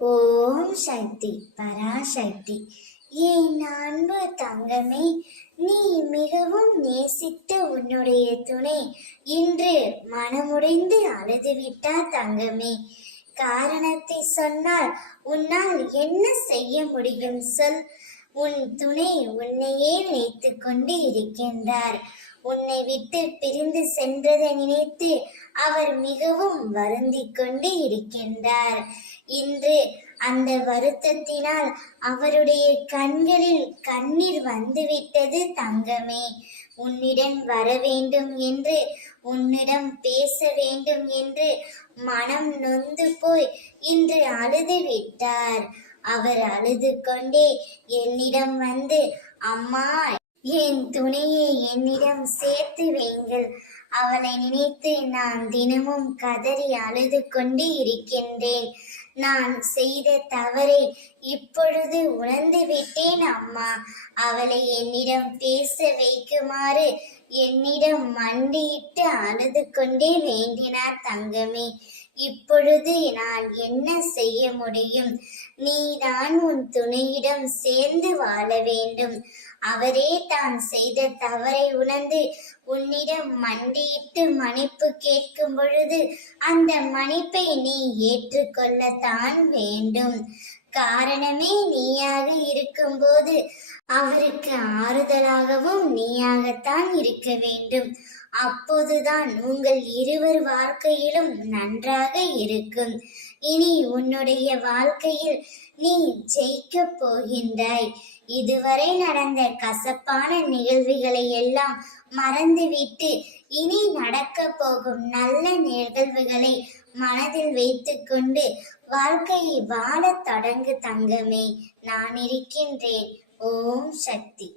ஓம் சக்தி பராசக்தி. என் அன்பு தங்கமே, நீ மிகவும் நேசித்த உன்னுடைய துணை இன்று மனமுடைந்து அழுதுவிட்டா தங்கமே. காரணத்தை சொன்னால் உன்னால் என்ன செய்ய முடியும் சொல். உன் துணை உன்னையே நினைத்து கொண்டு இருக்கின்றார். உன்னை விட்டு பிரிந்து சென்றதை நினைத்து அவர் மிகவும் வருந்திக் கொண்டு இருக்கின்றார். இன்று அந்த வருத்தத்தினால் அவருடைய கண்களில் கண்ணீர் வந்துவிட்டது தங்கமே. உன்னிடம் வர வேண்டும் என்று, உன்னிடம் பேச வேண்டும் என்று மனம் நொந்து போய் இன்று அழுது விட்டார். அவர் அழுது கொண்டே என்னிடம் வந்து, அம்மா, என் துணையை என்னிடம் சேர்த்து வைங்கள், அவளை நினைத்து நான் தினமும் கதறி அழுது கொண்டு இருக்கின்றேன். நான் செய்த தவறை இப்பொழுது உணர்ந்து விட்டேன் அம்மா. அவளை என்னிடம் பேச வைக்குமாறு என்னிடம் மண்டியிட்டு அழுது கொண்டே வேண்டினார் தங்கமே. இப்பொழுது நான் என்ன செய்ய முடியும்? நீதான் உன் துணையிடம் சேர்ந்து வாழ வேண்டும். அவரே தான் செய்த தவறை உணர்ந்து உன்னிடம் மண்டியிட்டு மன்னிப்பு கேட்கும் பொழுது அந்த மன்னிப்பை நீ ஏற்றுக்கொள்ளத்தான் வேண்டும். காரணமே நீயாக இருக்கும்போது அவருக்கு ஆறுதலாகவும் நீயாகத்தான் இருக்க வேண்டும். அப்போதுதான் உங்கள் இருவர் வாழ்க்கையிலும் நன்றாக இருக்கும். இனி உன்னுடைய வாழ்க்கையில் நீ ஜெயிக்க போகின்றாய். இதுவரை நடந்த கசப்பான நிகழ்வுகளை எல்லாம் மறந்துவிட்டு இனி நடக்க போகும் நல்ல நிகழ்வுகளை மனதில் வைத்துக்கொண்டு வாழ்க்கையை வாழ தொடங்கு தங்கமே. நான் இருக்கின்றேன். ஓம் சக்தி.